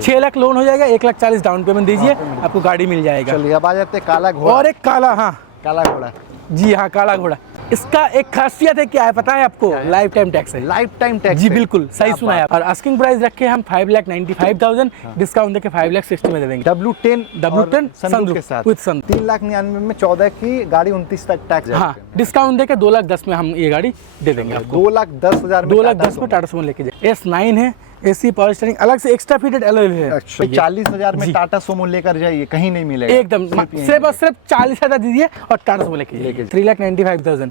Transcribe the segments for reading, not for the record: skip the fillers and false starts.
6 lakh loan हो जाएगा, 1,40,000 down payment दीजिए, आपको गाड़ी मिल जाएगा। चलिए अब आ जाते हैं काला घोड़ा। और एक काला, हाँ काला घोड़ा, जी हाँ काला घोड़ा। इसका एक खासियत है, क्या है पता है आपको? लाइफ टाइम टैक्स है। लाइफ टाइम टैक्स जी बिल्कुल सही सुना है। और आस्किंग प्राइस रखे हम 5,95,000, डिस्काउंट देके 5,60,000 में दे देंगे। W10 सनरूफ के साथ विद सन। 3,99,000 में 14 की गाड़ी 29 तक टैक्स। हाँ डिस्काउंट देके 2,10,000 में हम ये गाड़ी दे देंगे आपको। 2,10,000 में 2,10,000 में टाटा सुमो लेके जाए। S9 है, AC पावर स्टीयरिंग अलग से एक्स्ट्रा फिटेड अलॉय है। 40,000 में टाटा सुमो लेकर जाइए, कहीं नहीं मिलेगा एकदम सिर्फ 40,000 दीजिए और टाटा सुमो लेके जाइए। 3,95,000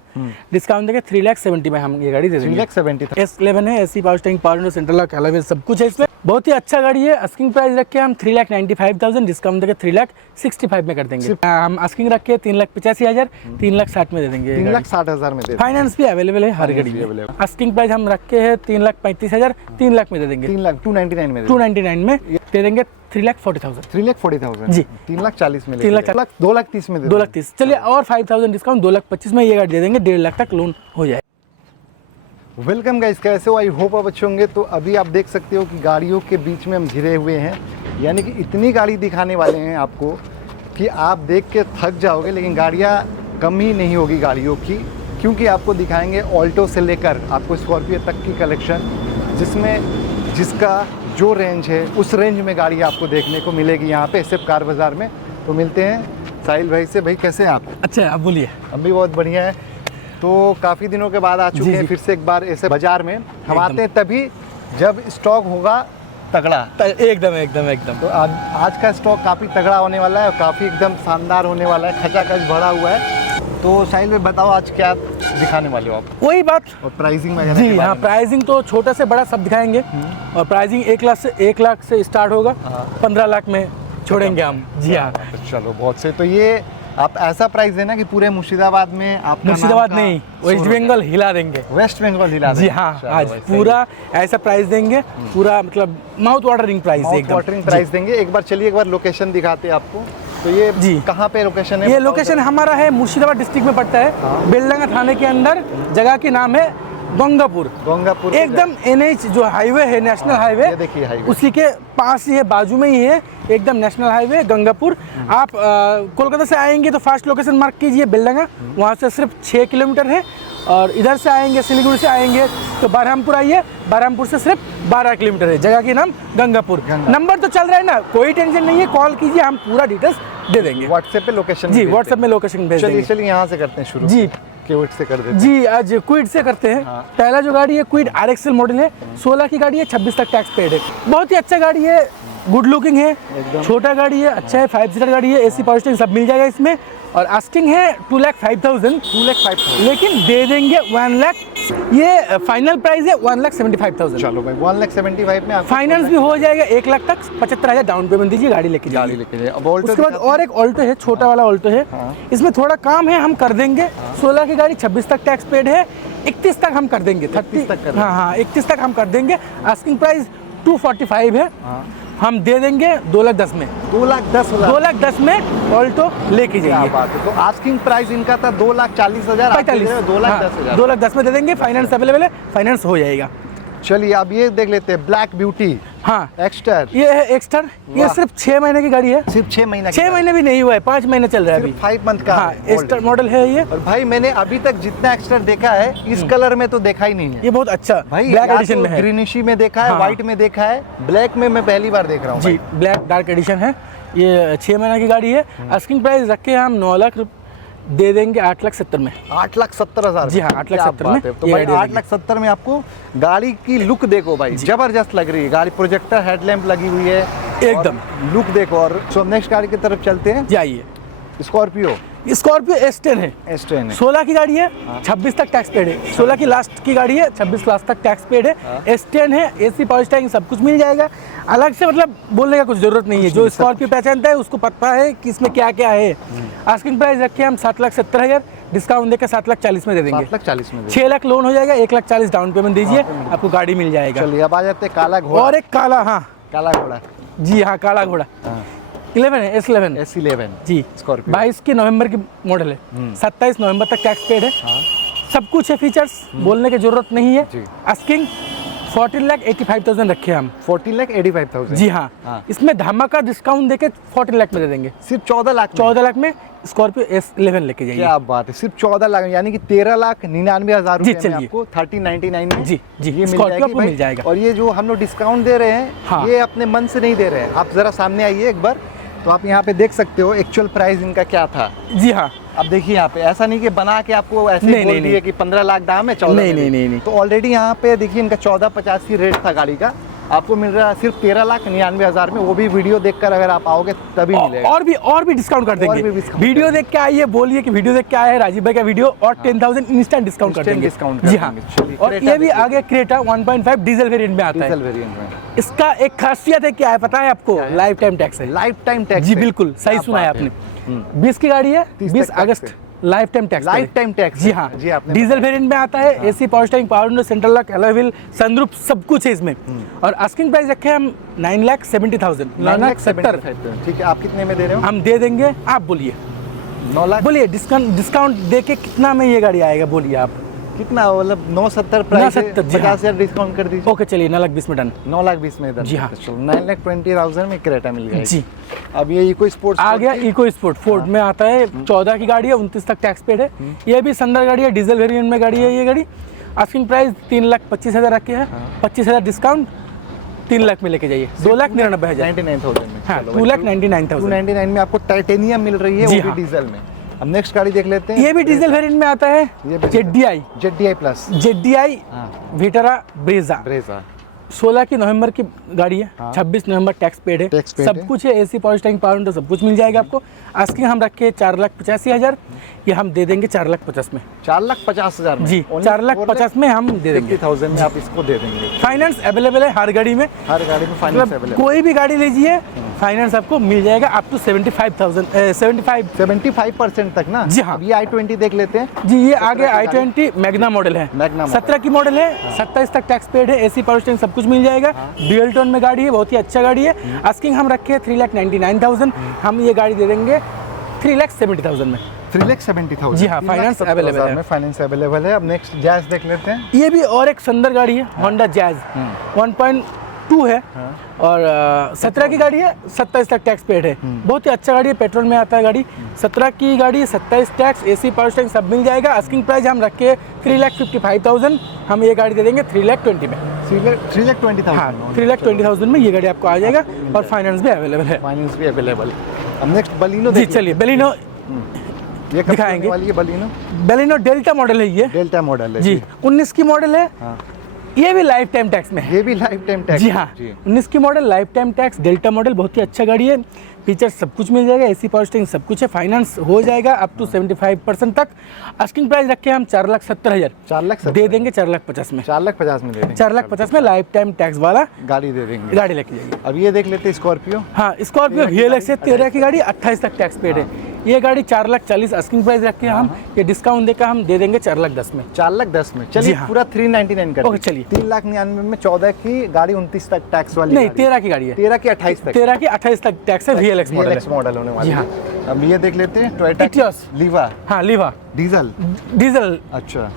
डिस्काउंट देके 3,70,000 में हम ये गाड़ी दे देंगे। 3,70,000 S11 है, AC power steering, power window, central lock, alloy सब कुछ है इसमें। बहुत ही अच्छा गाड़ी है। आस्किंग प्राइस रखे हम 3,95,000, डिस्काउंट देके 3,65,000 में कर देंगे। हम आस्किंग रखे 3,85,000, 3,60,000 में दे देंगे। 3,60,000 में दे देंगे। फाइनेंस भी अवेलेबल है हर गाड़ी में। आस्किंग प्राइस हम रखे हैं 3,35,000, 3,00,000 में दे देंगे। 299 में 299 में दे देंगे। 3,40,000 3,40,000 जी। 3,40,000 में 2,30,000 में 2,30,000 चलिए और 5,000 डिस्काउंट 2,25,000 में ये गाड़ी दे देंगे। 1,50,000 तक लोन हो जाए। वेलकम गाइस, कैसे हो? आई होप आप अच्छे होंगे। तो अभी आप देख सकते हो कि गाड़ियों के बीच में हम घिरे हुए हैं, यानी कि इतनी गाड़ी दिखाने वाले हैं आपको कि आप देख के थक जाओगे, लेकिन गाड़ियाँ कम ही नहीं होगी गाड़ियों की, क्योंकि आपको दिखाएंगे ऑल्टो से लेकर आपको स्कॉर्पियो तक की कलेक्शन, जिसका जो रेंज है उस रेंज में गाड़ी आपको देखने को मिलेगी यहाँ पे सिर्फ कार बाज़ार में। तो मिलते हैं साहिल भाई से। भाई कैसे हैं आप? अच्छा आप बोलिए। हम भी बहुत बढ़िया है। तो काफ़ी दिनों के बाद आ चुके हैं फिर से एक बार ऐसे बाज़ार में। हम आते हैं तभी जब स्टॉक होगा तगड़ा। एकदम तो आज का स्टॉक काफ़ी तगड़ा होने वाला है और काफ़ी एकदम शानदार होने वाला है, खचाखच भरा हुआ है। तो साहिल भाई बताओ आज क्या दिखाने वाले हो आप? वही बात और प्राइसिंग में जी हाँ, प्राइसिंग तो छोटा से बड़ा सब दिखाएंगे। और प्राइसिंग 1,00,000 से स्टार्ट होगा, 15,00,000 में छोड़ेंगे हम। जी हाँ चलो बहुत से। तो ये आप ऐसा प्राइस देना कि पूरे मुर्शिदाबाद में आप मुर्शिदाबाद नहीं, वेस्ट बंगाल हिला देंगे। वेस्ट बंगाल हिला देंगे। जी हाँ आज पूरा ऐसा प्राइस देंगे, पूरा मतलब माउथ वाटरिंग प्राइस देंगे। एक बार चलिए, एक बार लोकेशन दिखाते हैं आपको। तो ये जी कहाँ पे लोकेशन है? ये लोकेशन हमारा है मुर्शिदाबाद डिस्ट्रिक्ट में पड़ता है। बेलडंगा थाने के अंदर जगह के नाम है गंगापुर। एकदम NH जो हाईवे है, नेशनल हाईवे, देखिए हाईवे उसी के पास ही है, बाजू में ही है एकदम नेशनल हाईवे गंगापुर। आप कोलकाता से आएंगे तो फर्स्ट लोकेशन मार्क कीजिए बेलडंगा, वहाँ से सिर्फ 6 किलोमीटर है। और इधर से आएंगे, सिलीगुड़ी से आएंगे तो बरहमपुर आइए, बरहमपुर से सिर्फ 12 किलोमीटर है। जगह के नाम गंगापुर। नंबर तो चल रहा है ना, कोई टेंशन नहीं है, कॉल कीजिए, हम पूरा डिटेल्स दे देंगे। व्हाट्सएप पे लोकेशन जी, व्हाट्सएप में लोकेशन भेज देंगे। चलिए यहाँ से करते हैं शुरू। जी क्विड से कर देते हैं। जी आज क्विड से करते हैं। पहला जो गाड़ी है क्विड RXL मॉडल है, 16 की गाड़ी है, 26 तक टैक्स पेड है। बहुत ही अच्छा गाड़ी है, गुड लुकिंग है, छोटा गाड़ी है, अच्छा है, 5 सीटर गाड़ी है, AC पावर स्टीयरिंग सब मिल जाएगा इसमें। और आस्किंग है 2,05,000, लेकिन दे देंगे 1,00,000। ये फाइनल प्राइस है 1,75,000। चलो भाई 1,75,000 में फाइनेंस भी हो जाएगा 1,00,000 तक। 75,000 डाउन पेमेंट दीजिए, गाड़ी लेके जाइए। अब उसके बाद और एक ऑल्टो है, छोटा वाला ऑल्टो है। इसमें थोड़ा काम है, हम कर देंगे। 16 की गाड़ी, 26 तक टैक्स पेड है, 31 तक हम कर देंगे। 31 तक हम कर देंगे। आस्किंग प्राइस 245 है, हम दे देंगे 2,10,000 में। 2,10,000 में ऑल्टो लेके जाइए। तो आस्किंग प्राइस इनका था 2,40,000, 2,10,000। 2,10,000 में दे देंगे। फाइनेंस अवेलेबल है, फाइनेंस हो जाएगा। चलिए अब ये देख लेते हैं ब्लैक ब्यूटी। हाँ एक्स्टर, ये है एक्स्टर। ये सिर्फ 6 महीने की गाड़ी है। सिर्फ 6 महीने? 6 महीने भी नहीं हुआ है, 5 महीने चल रहा है अभी। 5 मंथ का एक्स्टर मॉडल है ये। और भाई मैंने अभी तक जितना एक्स्टर देखा है इस कलर में तो देखा ही नहीं है। ये बहुत अच्छा भाई ब्लैक एडिशन में है। ग्रीनिशी में देखा है, व्हाइट में देखा है, ब्लैक में मैं पहली बार देख रहा हूँ। जी ब्लैक डार्क एडिशन है। ये 6 महीने की गाड़ी है। आस्किंग प्राइस रखे हम 9,00,000 दे देंगे 8,70,000 में। 8,70,000? जी हाँ 8,70,000 में। तो भाई 8,70,000 में आपको गाड़ी की लुक देखो भाई, जबरदस्त लग रही है गाड़ी। प्रोजेक्टर हेडलैम्प लगी हुई है, एकदम लुक देखो। और सो नेक्स्ट गाड़ी की तरफ चलते हैं। जाइए। स्कॉर्पियो S10 है। 16 की गाड़ी है, 26 तक टैक्स पेड है। 16 की लास्ट की गाड़ी है, 26 लास्ट तक टैक्स पेड है। S10 है, AC पावर स्टीयरिंग सब कुछ मिल जाएगा। अलग से मतलब बोलने का कुछ जरूरत नहीं है, जो स्कॉर्पियो पहचानता है उसको पता है कि इसमें क्या क्या है। आस्किंग प्राइस रखे हम 7,70,000, डिस्काउंट देकर 7,40,000 में दे देंगे। 7,40,000 में 6 लाख लोन हो जाएगा, 1,40,000 डाउन पेमेंट दीजिए, आपको गाड़ी मिल जाएगा। चलिए अब आ जाते हैं काला घोड़ा। और एक काला, हाँ काला घोड़ा। जी हाँ काला घोड़ा। 11 है, S11 जी, स्कॉर्पियो 22 के नवंबर की मॉडल है। 27 नवंबर तक टैक्स पेड है। सब कुछ है, फीचर्स बोलने की जरूरत नहीं है। आस्किंग 14,85,000 रखे हम। 14,85,000 जी हाँ, इसमें धमाका डिस्काउंट देके 14 लाख में दे देंगे। सिर्फ 14 लाख 14 लाख में स्कॉर्पियो S11 लेके जाइए। क्या बात है, सिर्फ 14 लाख यानी कि 13,99,000 जी, रुपए में चलिए। आपको 1399 में जी, जी, ये मिल स्कॉर्पियो जाएगी आपको भाई। मिल जाएगा। और ये जो हम लोग डिस्काउंट दे रहे हैं हाँ। ये अपने मन से नहीं दे रहे हैं, आप जरा सामने आइए एक बार, तो आप यहाँ पे देख सकते हो एक्चुअल प्राइस इनका क्या था। जी हाँ, अब देखिए यहाँ पे ऐसा नहीं कि बना के आपको ऐसे ही नहीं, बोल नहीं, दिए कि 15 लाख दाम है 14 नहीं, में नहीं, दे। नहीं। तो ऑलरेडी यहाँ पे देखिए इनका 14,85 रेट था गाड़ी का, आपको मिल रहा है सिर्फ 13,99,000 में, वो भी वीडियो देखकर अगर आप आओगे तभी मिलेगा। और भी डिस्काउंट कर देंगे। भी discount वीडियो कर देख के आइए, बोलिए कि वीडियो देख के आए हैं राजीव भाई का वीडियो, और 10,000 इंस्टेंट डिस्काउंट कर Instant देंगे। discount कर जी हाँ, देंगे। चलिए, और क्रेटा ये भी देखिए। आगे क्रेटा 1.5 डीजल वेरिएंट में आता डीजल है। वेरिएंट में इसका एक खासियत है, क्या है पता है आपको? है? लाइफ टाइम टैक्स है। लाइफ टाइम टैक्स जी है। बिल्कुल सही क्या सुना है बात आपने। 20 की गाड़ी है, 30 20 तक टैक्स अगस्त है। Life time tax. Life time tax जी है। हाँ, जी आपने डीजल वेरिएंट में आता है। AC power steering, power window, central lock, alloy wheel, sunroof, सब कुछ है इसमें। और आस्किंग प्राइस रखे हम 9,70,000, 9,70,000। ठीक है, आप कितने में दे रहे हो? हम दे देंगे। आप बोलिए 9 लाख। बोलिए, डिस्काउंट दे के कितना में ये गाड़ी आएगा? बोलिए आप। कितना मतलब 970 प्राइस है, 970, जी हाँ। 50,000 डिस्काउंट कर दीजिए। ओके चलिए, 9,20,000 में डन। 9,20,000 में इधर जी हाँ। 9,20,000 में क्रेटा मिल गया। जी, अब ये इको स्पोर्ट्स आ गया इको स्पोर्ट। फोर्ड में आता है, 14 की गाड़ी है, 29 तक टैक्स पेड है। ये भी संदर गाड़ी है, डीजल वेरिएंट में गाड़ी है ये गाड़ी। आस्किंग प्राइस 3,25,000 रखे हैं। 25,000 डिस्काउंट 3 लाख में लेके जाइए। 2,99,000। 99,000 में। हाँ, चलो भाई, 2,99,000। 299 में आपको टाइटेनियम मिल रही है, जी वो भी हाँ। डीजल में। अब नेक्स्ट गाड़ी देख लेते हैं। ये भी डीजल वेरिएंट में आता है, ये भी ZDI ZDI प्लस हाँ। Vitara Brezza. ब्रेजा 16 की नवंबर की गाड़ी है। हाँ। 26 नवंबर टैक्स पेड है। टैक्स पेड सब है। कुछ है, AC power steering, power window, सब कुछ मिल जाएगा आपको। आस्किंग हम रखे 4,85,000, ये हम दे देंगे 4,50,000 में। 4,50,000 में। जी, Only 4,50,000 में हम दे देंगे। 50,000 में आप इसको दे देंगे। फाइनेंस अवेलेबल है हर गाड़ी में। हर गाड़ी में फाइनेंस मतलब अवेलेबल। कोई भी गाड़ी लीजिए, फाइनेंस आपको मिल जाएगा अप टू 75,000 75। 75% तक ना। जी हाँ। अब ये i20 देख लेते हैं। जी, ये आगे 17 की i20 मैग्ना मॉडल है। Magna model. 17 की मॉडल है, 27 तक टैक्स पेड है, एसी पावर स्टीयरिंग, सब कुछ मिल जाएगा। ड्यूल टोन में गाड़ी है, बहुत ही अच्छा गाड़ी है। आस्किंग हम रखे 3,99,000, हम ये गाड़ी दे देंगे 3,70,000 में। 3,70,000। जी हाँ, फाइनेंस अवेलेबल है। में फाइनेंस अवेलेबल है। अब नेक्स्ट जैज देख लेते हैं। ये भी और एक सुंदर गाड़ी है, होंडा जैज 1.2 है। और 17 की गाड़ी है, 27 तक टैक्स पेड है। बहुत ही अच्छा गाड़ी है, पेट्रोल में आता है गाड़ी। 17 की गाड़ी, 27 टैक्स, एसी पावर स्टीयरिंग, सब मिल जाएगा। आस्किंग प्राइस हम रखे 3,55,000, हम ये गाड़ी दे देंगे 3,20,000 में। 3,20,000। हाँ, 3,20,000 में ये गाड़ी आपको आ जाएगा, और फाइनेंस भी अवेलेबल है। फाइनेंस भी अवेलेबल। अब नेक्स्ट बलिनो जी देख चलिए, बेलिनो ये कब दिखाएंगे। आने वाली है बलिनो? बेलिनो डेल्टा मॉडल है ये। डेल्टा मॉडल है। जी, 19 की मॉडल है। हाँ। ये भी लाइफ टाइम टैक्स में है। ये भी लाइफ टाइम टैक्स। जी हाँ, 19 की model, life time tax, delta model, बहुत ही अच्छा गाड़ी है। फीचर सब कुछ मिल जाएगा, एसी पावर स्टीयरिंग, सब कुछ है। फाइनेंस हो जाएगा अप टू 75% तक। आस्किंग प्राइस रखे हम 4,70,000, 4,70,000 दे देंगे 4,50,000 में। 4,50,000 में दे देंगे। 4,50,000 में लाइफ टाइम टैक्स वाला गाड़ी दे देंगे। गाड़ी लेके जाइए। अब ये देख लेते हैं स्कॉर्पियो। हाँ, स्कॉर्पियो VLX है, 13 की गाड़ी, 28 तक टैक्स पेड है। ये गाड़ी 4,40,000 आस्किंग प्राइस रखे हैं हम, ये डिस्काउंट देकर हम दे देंगे 4,10,000 में। 4,10,000 में। चलिए जी हाँ। पूरा 399 कर ओके, दीजिए। चलिए। 3,99,000 में 14 की गाड़ी, 29 तक टैक्स वाली नहीं, गाड़ी। 13 की गाड़ी है। 13 की 28 तक। 13 की 28 तक टैक्स है, VLX मॉडल VLX है। मॉडल होने वाली जी हाँ। है। अब ये देख लेते हैं टोयोटा Etios। लीवा हाँ, लीवा डीजल। डीजल अच्छा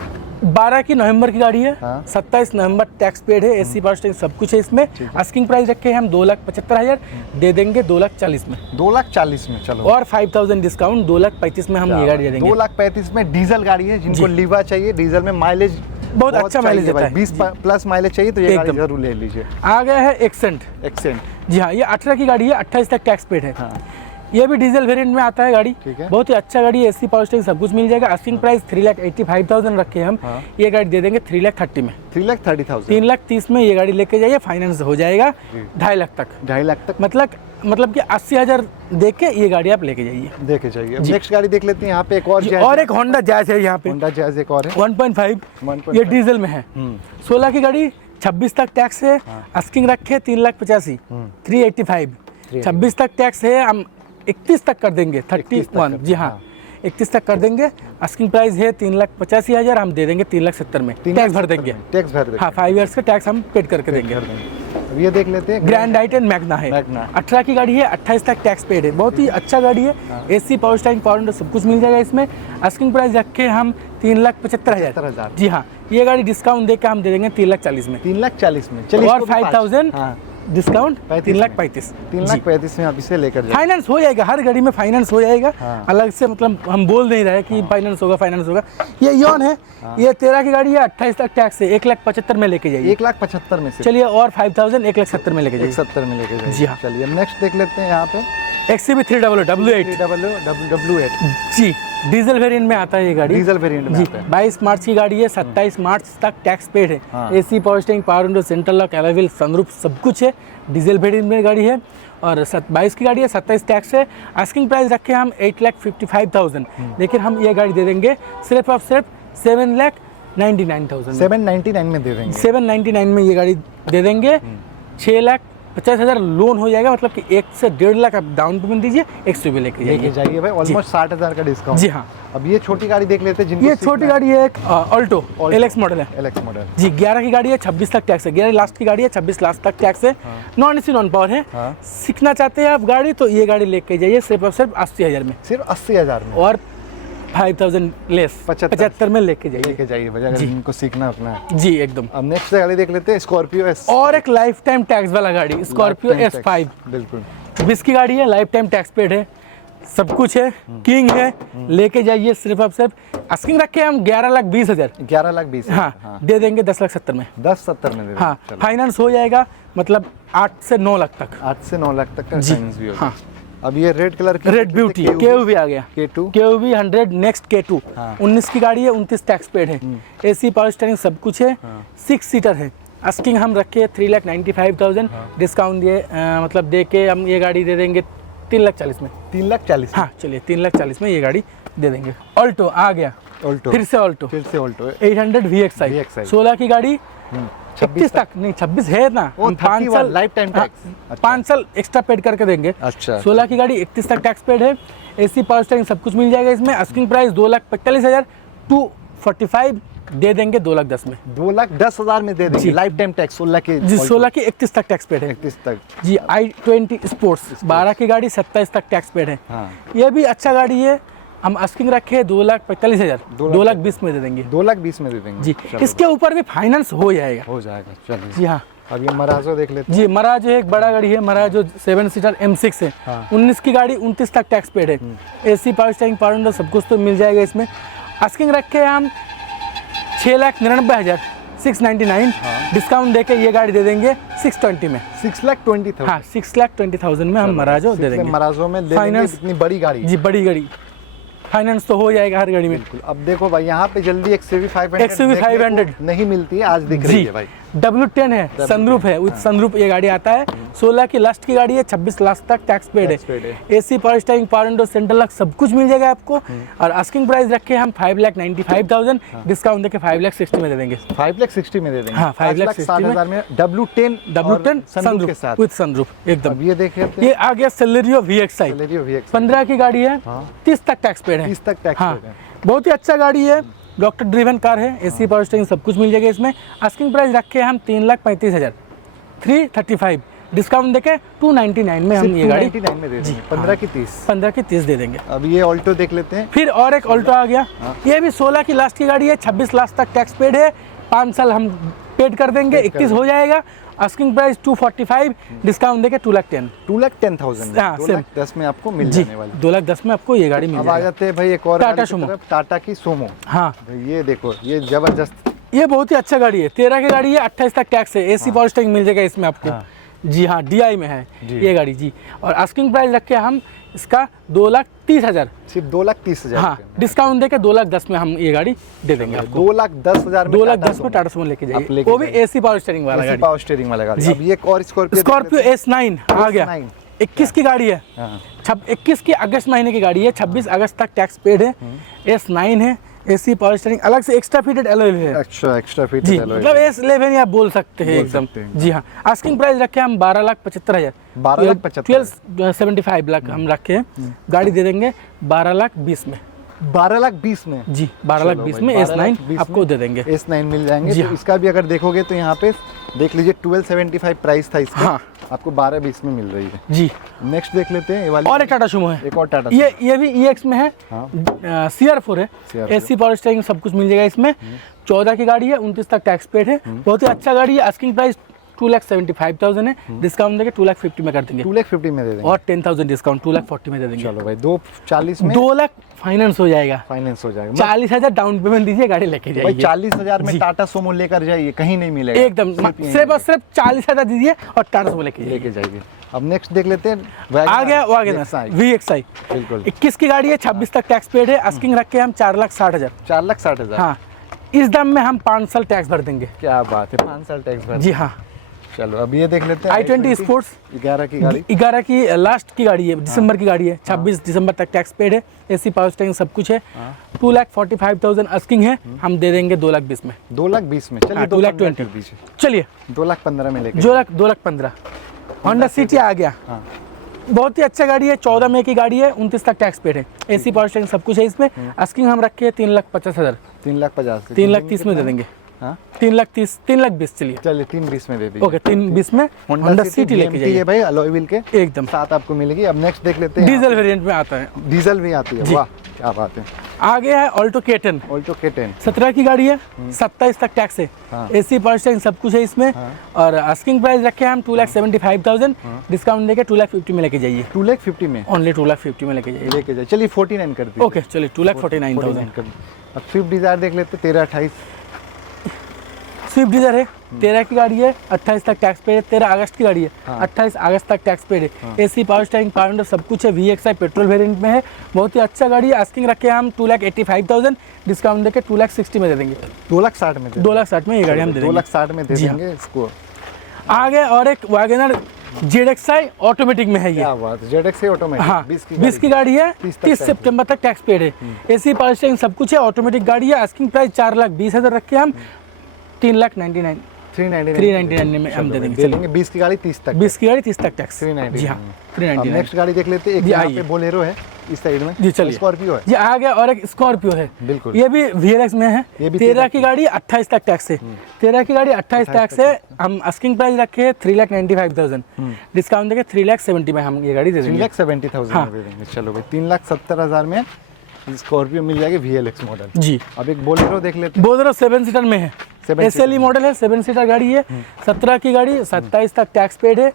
12 की नवंबर की गाड़ी है। हाँ। 27 नवंबर टैक्स पेड है, एसी पावर स्टीयरिंग, सब कुछ है इसमें। आस्किंग प्राइस रखे हैं हम 2,75,000, दे देंगे 2,40,000 में। 2,40,000 में। चलो और 5,000 डिस्काउंट, 2,35,000 में हम ये गाड़ी दे देंगे। 2,35,000 में डीजल गाड़ी है। जिनको जी। लीवा चाहिए, डीजल में माइलेज बहुत अच्छा माइलेज देता है। 20 प्लस माइलेज चाहिए तो ये गाड़ी एकदम। जरूर ले लीजिए। आ गया है एक्सेंट। एक्सेंट। जी हाँ, ये 18 की गाड़ी है, 28 तक टैक्स पेड है। हाँ। ये भी डीजल वेरिएंट में आता है गाड़ी। ठीक है। बहुत ही अच्छा गाड़ी है, एसी पावर स्टीयरिंग, सब कुछ मिल जाएगा। आस्किंग प्राइस 3,85,000 रखे हैं हम, हाँ। ये गाड़ी दे देंगे 3,30,000 में। 3,30,000। 3,30,000 में ये गाड़ी लेके जाइए, फाइनेंस हो जाएगा 2.5 लाख तक। 2.5 लाख तक मतलब कि 80,000 दे के ये गाड़ी आप लेके जाइए। देखे जाइए। नेक्स्ट गाड़ी देख लेते हैं। यहाँ पे एक और जी, जैज और है। एक होंडा जैज है यहाँ पे, होंडा जैज एक और है। 1.5, 1.5 ये डीजल में है। 16 की गाड़ी, 26 तक टैक्स है। आस्किंग रखे 3,85,000, 385। 26 तक टैक्स है, हम 31 तक कर देंगे, 31। जी हाँ, 31 तक कर देंगे। आस्किंग प्राइस है 3,85,000, हम दे देंगे 3,70,000 में, टैक्स भर देंगे। टैक्स भर देंगे। हाँ 5 ईयर्स का टैक्स हम पेड करके देंगे। अब ये देख लेते हैं, ग्रैंड आइटन मैग्ना है, 18 की गाड़ी है, 28 तक टैक्स पेड है, बहुत ही अच्छा गाड़ी है। AC power steering, power window सब कुछ मिल जाएगा इसमें। आस्किंग प्राइस रखे हम 3,75,000। जी हाँ, ये गाड़ी डिस्काउंट देकर हम दे देंगे 3,40,000 में। 3,40,000 में, चलिए और 5,000 डिस्काउंट 3,35,000 3,35,000 में आप इसे लेकर जाइए। फाइनेंस हो जाएगा, हर गाड़ी में फाइनेंस हो जाएगा। हाँ। अलग से मतलब हम बोल नहीं रहे कि फाइनेंस होगा, फाइनेंस होगा। ये योन है, ये 13 की गाड़ी है, 28 तक टैक्स है, 1,75,000 में लेके जाइए। 1,75,000 में से, चलिए, और 5,000 1,70,000 में लेके जाइए। 1,70,000 में लेके जाइए। जी हाँ। चलिए नेक्स्ट देख लेते हैं यहाँ पे XCV 300 W8 W8 जी, डीजल वेरिएंट में आता है ये गाड़ी। डीजल वेरिएंट में जी, आता है। 22 मार्च की गाड़ी है, 27 मार्च तक टैक्स पेड है। हाँ। AC power steering, power window, central lock, alloy wheel, sunroof सब कुछ है। डीजल वेरिएंट में गाड़ी है और 22 की गाड़ी है, 27 टैक्स है। आस्किंग प्राइस रखे हम 8,55,000, लेकिन हम ये गाड़ी दे देंगे सिर्फ और सिर्फ 7,99,000 799 में दे देंगे। 799 में ये गाड़ी दे देंगे। 6,50,000 लोन हो जाएगा, मतलब कि 1 से 1.5 लाख आप डाउन पेमेंट दीजिए, XUV लेके लेके जाइए भाई, ऑलमोस्ट 60,000 का डिस्काउंट। जी हाँ। अब ये छोटी गाड़ी देख लेते हैं, जिनको ये छोटी गाड़ी है, एक ऑल्टो LX मॉडल है। LX मॉडल जी, 11 की गाड़ी है, 26 तक टैक्स है। 11 लास्ट की गाड़ी है, 26 लास्ट तक टैक्स है। नॉन AC नॉन पावर है। हाँ। सीखना चाहते हैं आप गाड़ी, तो ये गाड़ी लेके जाइए सिर्फ और सिर्फ 80,000 में, सिर्फ 80,000 में, और 5,000 लेस 75 में लेके जाइए। लेके जाइए भैया, अगर इनको सीखना अपना है। जी एकदम। अब नेक्स्ट गाड़ी देख लेते हैं, स्कॉर्पियो S। और एक लाइफ टाइम टैक्स वाला गाड़ी, स्कॉर्पियो S5 बिल्कुल 20 की गाड़ी है, लाइफ टाइम टैक्स पेड है, सब कुछ है, किंग है, लेके जाइए सिर्फ अब सिर्फ। आस्किंग रखे हम 11,20,000। 11,20,000 हाँ, दे देंगे 10,70,000 में। 10,70,000 में दे देंगे। हाँ, चलो। फाइनेंस हो जाएगा, मतलब 8 से 9 लाख तक। 8 से 9 लाख तक का जी, फाइनेंस भी होगा। हाँ। अब ये रेड कलर की रेड ब्यूटी KUV आ गया, K2 100 नेक्स्ट K2। हाँ। 19 की गाड़ी है, 29 टैक्स पेड है। AC पावर स्टीयरिंग सब कुछ है। 6 सीटर है। आस्किंग हम रखे 3,95,000, डिस्काउंट दिए मतलब दे के हम ये गाड़ी दे देंगे 3,40,000 में। 3,40,000। हाँ चलिए, 3,40,000 में ये गाड़ी दे देंगे। ऑल्टो आ गया, ऑल्टो फिर से ऑल्टो 800 VXI 16 की गाड़ी, 31 तक नहीं, 26 है ना, वो हम 5 साल लाइफ टाइम टैक्स। 5 साल एक्स्ट्रा पेड करके देंगे। अच्छा। 16 की गाड़ी, 31 तक टैक्स पेड है। AC पावर स्टीयरिंग सब कुछ मिल जाएगा इसमें। आस्किंग प्राइस 2,45,000, 245 दे देंगे 2,10,000 में। 2,10,000 में दे देंगे, लाइफ टाइम टैक्स 16 के। जी, 16 की 31 तक टैक्स पेड है। 31 तक। जी, i20 स्पोर्ट्स 12 की गाड़ी, 27 तक टैक्स पेड है। हाँ। ये भी अच्छा गाड़ी है। हम आस्किंग रखे 2,45,000, 2,20,000 में दे देंगे। 2,20,000 में दे देंगे। जी, चलो। इसके ऊपर भी फाइनेंस हो जाएगा। हो जाएगा। चलिए जी हाँ। अब ये मराजो देख लेते हैं। जी, मराजो एक बड़ा गाड़ी है, मराजो 7 सीटर M6 है। हाँ। 19 की गाड़ी, 29 तक टैक्स पेड है। AC power steering, power window सब कुछ तो मिल जाएगा इसमें। आस्किंग रखे हम 6,99,000, 699, डिस्काउंट देके ये गाड़ी दे देंगे 620 में। 6,20,000। हाँ, 6,20,000 में हम मराजो दे देंगे। मराजो में ले लेंगे, इतनी बड़ी गाड़ी। जी, बड़ी गाड़ी, फाइनेंस तो हो जाएगा हर गाड़ी में। बिल्कुल। अब देखो भाई, यहाँ पे जल्दी XUV 500 XUV 500 नहीं मिलती है, आज दिख रही है भाई। W10 है, सनरूफ है, विद सनरूफ ये गाड़ी आता है। 16 की लास्ट की गाड़ी है, 26 लास्ट तक टैक्स पेड है। AC power steering, power window, central lock सब कुछ मिल जाएगा आपको। और आस्किंग प्राइस रखे हम 5,95,000, डिस्काउंट देके 5,60,000 में दे देंगे। 5,60,000 में दे देंगे। हाँ, 5,60,000 में W10 सनरूफ के साथ, विद सनरूफ एकदम। अब ये देख लेते हैं, ये आ गया सेलेरियो VXI, Celerio VXI 15 की गाड़ी है, 30 तक टैक्स पेड है। 30 तक टैक्स हाँ, पेड है। बहुत ही अच्छा गाड़ी है, डॉक्टर ड्रिवन कार है। AC पावर स्टीयरिंग सब कुछ मिल जाएगा इसमें। आस्किंग प्राइस रखे हम 3,35,000, 335, डिस्काउंट देके 299 में हम ये गाड़ी 299 में दे देंगे। 15 की 30। 15 की 30 दे देंगे। अब ये ऑल्टो देख लेते हैं। फिर और एक ऑल्टो आ गया, ये भी 16 की लास्ट की गाड़ी है, 26 लास्ट तक टैक्स पेड है। 5 साल हम पेड कर देंगे, 31 हो जाएगा। आस्किंग प्राइस 245, डिस्काउंट देके 2,10,000। 2,10,000 हाँ, 2,10,000 में आपको मिल जी, जाने वाली। 2,10,000 में आपको ये गाड़ी मिल अब आ जाएगी। जाते हैं भाई एक और टाटा गाड़ी की सुमो। तरफ, टाटा की सोमो। हाँ, ये देखो, ये जबरदस्त। ये बहुत ही अच्छा गाड़ी है, 13 की गाड़ी है, 28 तक टैक्स है। AC पावर स्टीयरिंग मिल जाएगा इसमें आपको। जी हाँ, DI में है ये गाड़ी जी। और आस्किंग प्राइस रखे हम इसका 2,30,000, सिर्फ 2,30,000। हाँ, डिस्काउंट देके 2,10,000 में हम ये गाड़ी दे देंगे आपको। 2,10,000 में 2,10,000 में टाटा सुमो लेके जाइए, वो भी AC पावर स्टीयरिंग वाला गाड़ी। पावर स्टीयरिंग वाला गाड़ी। जी। अब ये एक और स्कॉर्पियो S9 आ गया, 21 की गाड़ी है। हाँ। 21 की अगस्त महीने की गाड़ी है, 26 अगस्त तक टैक्स पेड है। S9 है, AC पावर स्टीयरिंग, अलग से एक्स्ट्रा फिटेड एलॉय है। एक्स्ट्रा फिट जी, मतलब S11 आप बोल सकते हैं एकदम। जी हाँ, आस्किंग प्राइस रखे हम 12,75,000, 12,75,000 12,75,000 हम रखे हैं। गाड़ी दे देंगे 12,20,000 में। 12,20,000 में जी 12,20,000 में S9 आपको दे देंगे। S9 मिल जाएंगे। जी तो हाँ। इसका भी अगर देखोगे तो यहाँ पे देख लीजिए 1275 प्राइस था इसका, हाँ। आपको 12,20,000 में मिल रही है। जी नेक्स्ट देख लेते हैं ये वाली, और एक टाटा सुमो है, एक और टाटा ये भी EX में है, हाँ। CR4 है, CR4 AC पावर स्टीयरिंग सब कुछ मिल जाएगा इसमें। 14 की गाड़ी है, 29 तक टैक्स पेड है, बहुत ही अच्छा गाड़ी है। आस्किंग प्राइस 2,75,000 है, डिस्काउंट देके 2,50,000 में कर देंगे 2,50,000 में दे देंगे। और 10,000 डिस्काउंट 2,40,000 में दे देंगे। चलो भाई 2,40,000 में 2 लाख फाइनेंस हो जाएगा, फाइनेंस हो जाएगा। 40,000 डाउन पेमेंट दीजिए, गाड़ी लेके भाई जाइए। 40,000 में जी। टाटा सोमो लेकर जाइए, कहीं नहीं मिलेगा एकदम सिर्फ और सिर्फ 40,000 दीजिए और टाटा सुमो लेके लेके जाइए। जाइए। अब नेक्स्ट देख लेते हैं आ गया वैगनर VXI, बिल्कुल 21 की गाड़ी है, 26 तक टैक्स पेड है। आस्किंग रख के हम 4,60,000। 4,60,000। हाँ, इस दाम में हम 5 साल टैक्स भर देंगे। क्या बात है, 5 साल टैक्स भर। जी हाँ। चलो अब ये देख लेते हैं i20 स्पोर्ट्स 11 की गाड़ी, 11 की लास्ट की गाड़ी है, दिसंबर की गाड़ी है, 26 दिसंबर तक टैक्स पेड है, AC पावर स्टीयरिंग सब कुछ है। 2,45,000 आस्किंग है, हम दे देंगे 2,20,000 में। 2,20,000 में। चलिए 2,20,000 चलिए 2,15,000 में लेके 2,15,000 होंडा सिटी आ गया। हाँ। बहुत ही अच्छा गाड़ी है, 14 मई की गाड़ी है, 29 तक टैक्स पेड है, AC पावर स्टीयरिंग सब कुछ है इसमें। आस्किंग हम रखे 3,50,000, 3,50,000 3,30,000 में दे देंगे। हाँ 3,30,000 3,20,000 चलिए। चलिए 3,20,000 में दे दीजिए। ओके 3,20,000 में होंडा सिटी लेके है जाइए, भाई, अलॉय व्हील के एकदम साथ आपको मिलेगी। अब नेक्स्ट देख लेते हैं, डीजल वेरिएंट में आता है। डीजल भी आती है, जी। वाह क्या बात है। आ गया है ऑल्टो K10, ऑल्टो K10 17 की गाड़ी है, 27 तक टैक्स है, हाँ। AC पावर स्टीयरिंग सब कुछ है इसमें। हाँ। और आस्किंग प्राइस रखे हैं हम 2,75,000, डिस्काउंट देके 2,50,000 में लेके जाइए। 2,50,000 में ओनली 2,50,000 में लेके जाइए। लेके जाइए। चलिए 49 कर दीजिए। ओके चलिए 2,49,000। कर दीजिए। अब स्विफ्ट डिजायर देख लेते हैं 1328। स्विफ्ट डिजायर है, 13 की गाड़ी है, 28 तक टैक्स पेड है, 13 अगस्त की गाड़ी है, हाँ। 28 अगस्त तक टैक्स पेड है। AC power steering power window सब कुछ है, VXI पेट्रोल वेरिएंट में है, बहुत ही अच्छा गाड़ी है। आस्किंग रखे हैं हम 2,85,000, डिस्काउंट देके 2,60,000 में दे देंगे। 2,60,000 में 2,60,000 में ये गाड़ी हम दे देंगे। 2,60,000 में दे जी हाँ। देंगे इसको। आ गया और एक वैगनर ZXi ऑटोमेटिक में है ये। क्या बात है, ZXi ऑटोमेटिक। हाँ 20 की गाड़ी है, 30 तक 30 टैक्स सितंबर तक टैक्स पेड है। AC पावर स्टीयरिंग सब कुछ है, ऑटोमेटिक गाड़ी है। आस्किंग प्राइस 4,20,000 रखे हम, 3,99,000 399 में हम दे देंगे। 20 की गाड़ी 30 तक। 20 की गाड़ी 30 तक टैक्स। 399 जी हाँ अब 399। नेक्स्ट गाड़ी देख लेते हैं। एक जी, यहाँ आइए। पे बोलेरो है इस साइड में, जी चलिए। स्कॉर्पियो है। ये आ गया और एक स्कॉर्पियो है, बिल्कुल। ये भी VLX में है, ये भी 13 की गाड़ी 28 तक टैक्स है, 13 की गाड़ी 28 टैक्स है। हम आस्किंग प्राइस रखे हैं 3,95,000, डिस्काउंट देके 3,70,000 में हम ये गाड़ी दे देंगे। 3,70,000 हाँ। में दे देंगे। चलो भाई 3,70,000 में स्कॉर्पियो मिल जाएगी VLX मॉडल। जी अब एक बोलेरो देख लेते हैं। बोलेरो 7 सीटर में है, 7 SLE मॉडल है, 7 सीटर गाड़ी है, 17 की गाड़ी, 27 तक टैक्स पेड है,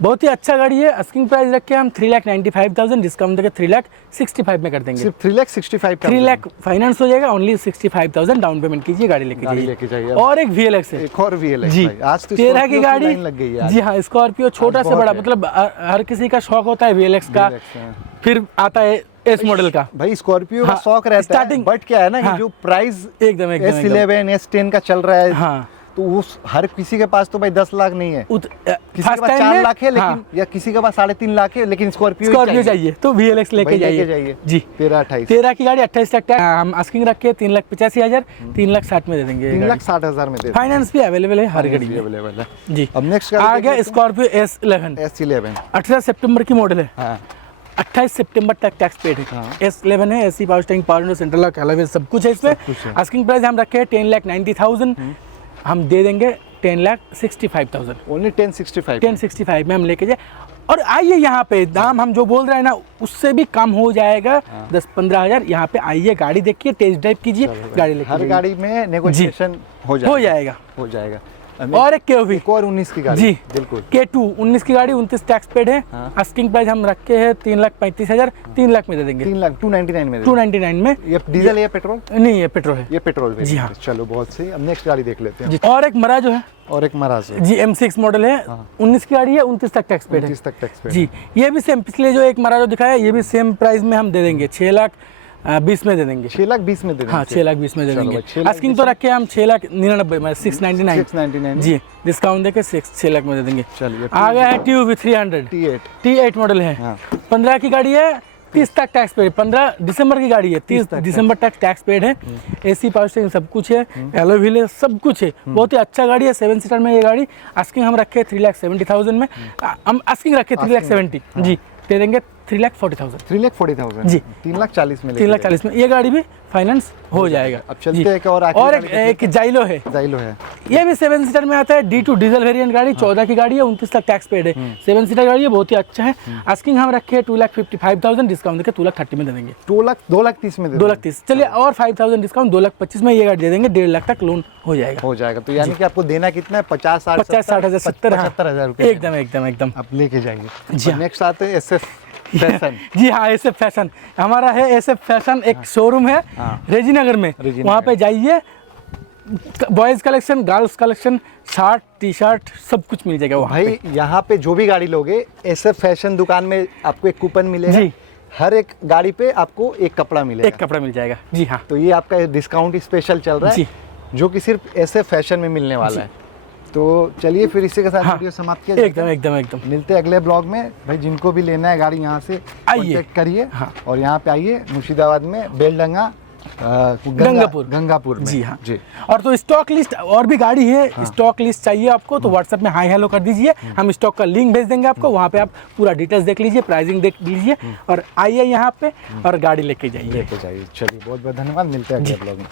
बहुत ही अच्छा गाड़ी है। आस्किंग प्राइस रखे हम 3,95,000, डिस्काउंट देके 3,65,000 में कर देंगे। सिर्फ 3,65,000 3 लाख फाइनेंस हो जाएगा, ओनली 65,000 डाउन पेमेंट कीजिए, गाड़ी लेके गाड़ी जाइए। लेके जाइए। और एक VLX है एक और VLX जी, भाई। आज तो 13 की Scorpio गाड़ी लाइन लग गई है आज। जी हाँ, स्कॉर्पियो छोटा आज से बहुत बड़ा, है। मतलब हर किसी का शौक होता है VLX का। VLX है। फिर आता है S मॉडल का। भाई स्कॉर्पियो का हाँ, शौक रहता है, स्टार्टिंग- बट क्या है ना, हाँ। ये जो प्राइस एकदम एकदम S11 S10 का चल रहा है, हाँ तो उस हर किसी के पास तो भाई 10 लाख नहीं है, किसी के फर्स्ट पास टाइम 4 में लाख है, लेकिन हाँ, या किसी के पास 3.5 लाख है, लेकिन स्कॉर्पियो स्कॉर्पियो चाहिए तो VLX लेके भाई लेके जाइए जाइए। जी। 1328 13 की गाड़ी 28 तक टैक्स, हम आस्किंग रखे 3,85,000, 3,60,000 में दे देंगे। 3,60,000 में दे फाइनेंस भी अवेलेबल है हर गाड़ी में अवेलेबल है। जी। अब नेक्स्ट आ गया स्कॉर्पियो S11, S11 18 सितंबर की मॉडल है, हाँ 28 सितंबर तक टैक्स पेड है। हाँ। S11 है, AC power steering power window central lock alloy सब कुछ है इसमें। कुछ है। आस्किंग प्राइस हम रखे हैं 10,90,000, हम दे देंगे 10,65,000। ओनली 1065 1065 में हम लेके जाए। और आइए यहाँ पे दाम हम जो बोल रहे हैं ना उससे भी कम हो जाएगा, 10-15 हज़ार। यहाँ पे आइए, गाड़ी देखिए, टेस्ट ड्राइव कीजिए, गाड़ी लेके हर जाइए। गाड़ी में नेगोशिएशन हो जाएगा हो जाएगा। अब और एक KOV एक और 19 की गाड़ी जी बिल्कुल K2 19 की गाड़ी, 29 टैक्स पेड है। हाँ। आस्किंग प्राइस हम रखे हैं 3,35,000, 3 लाख में दे देंगे। 3,299 में 299 में। ये डीजल या पेट्रोल? नहीं, ये पेट्रोल है ये पेट्रोल भी जी हाँ। चलो बहुत सही। अब नेक्स्ट गाड़ी देख लेते हैं जी। और एक मराजो है और एक महाराज जी, M6 मॉडल है, 19 की गाड़ी है, 29 तक टैक्स पेड है 29 तक टैक्स पे जी। ये भी सेम, पिछले जो एक मराजो दिखाया ये भी सेम प्राइस में हम दे देंगे, 6,20,000 में दे देंगे। 6,20,000 में दे देंगे। हाँ 6,20,000 में दे चलो देंगे। भाई, 6,20,000 आस्किंग तो रखे हम 6,99,000 में, 699 699 जी, डिस्काउंट देके 6 लाख में दे देंगे। चलिए आ गया है TUV 300, T8 T8 मॉडल है, हाँ। 15 की गाड़ी है, 30 तक टैक्स पेड, 15 दिसंबर की गाड़ी है, 30 दिसंबर तक टैक्स पेड है। AC पावर स्टीयरिंग सब कुछ है, एलॉय व्हील है, सब कुछ है, बहुत ही अच्छा गाड़ी है। 7 सीटर में ये गाड़ी। आस्किंग हम रखे 3,70,000 में, हम आस्किंग रखे 3,70,000 जी, दे देंगे 3,40,000। 3,40,000 जी। 3,40,000 में 3,40,000 में ये गाड़ी भी फाइनेंस हो जाएगा। अब चलते जी। हैं एक और आखिरी और गाड़ी एक जाइलो है, जाइलो है। ये भी 7 सीटर में आता है। D2 डीजल वेरिएंट गाड़ी, 14 की गाड़ी है, 29 लाख टैक्स पेड है। 7 सीटर गाड़ी है, बहुत ही अच्छा है। आस्किंग हम रखे हैं 2,55,000, डिस्काउंट देकर 2,30,000 में दे देंगे। 2,30,000 में दे 2,30,000 चलिए, और 5,000 डिस्काउंट 2,25,000 में ये गाड़ी दे देंगे। 1.5 लाख तक लोन हो जाएगा। हो जाएगा। तो यानी कि आपको देना कितना है? 50-60 50-60,000 75,000 रुपये एकदम एकदम एकदम। आप लेके जाइए। जी हाँ। नेक्स्ट आते हैं SF फैशन। जी हाँ, SF फैशन हमारा है। SF फैशन एक शोरूम है रेजीनगर में, रेजीनगर। वहाँ पे जाइए। Boys collection, girls collection, shirt, T shirt सब कुछ मिल जाएगा वहाँ भाई यहाँ पे जो भी गाड़ी लोगे, SF फैशन दुकान में आपको एक कूपन मिलेगा। जी। हर एक गाड़ी पे आपको एक कपड़ा मिलेगा। एक कपड़ा मिल जाएगा। जी हाँ। तो ये आपका डिस्काउंट स्पेशल चल रहा है जी। जो कि सिर्फ SF फैशन में मिलने वाला है। तो चलिए फिर इसी के साथ हाँ, वीडियो समाप्त किया जाए। एकदम एकदम एकदम। मिलते हैं अगले ब्लॉग में। भाई जिनको भी लेना है गाड़ी यहाँ से आइए। कॉन्टेक्ट करिए। हाँ। और यहाँ पे आइए मुर्शिदाबाद में बेलडंगा गंगापुर में। जी हाँ जी। और तो स्टॉक लिस्ट और भी गाड़ी है। स्टॉक लिस्ट चाहिए आपको तो व्हाट्सएप में हाई हेलो कर दीजिए, हम स्टॉक का लिंक भेज देंगे आपको। वहाँ पे आप पूरा डिटेल्स देख लीजिए, प्राइसिंग देख लीजिए और आइए यहाँ पे और गाड़ी लेके जाइए। चलिए बहुत बहुत धन्यवाद। मिलते हैं अगले ब्लॉग में।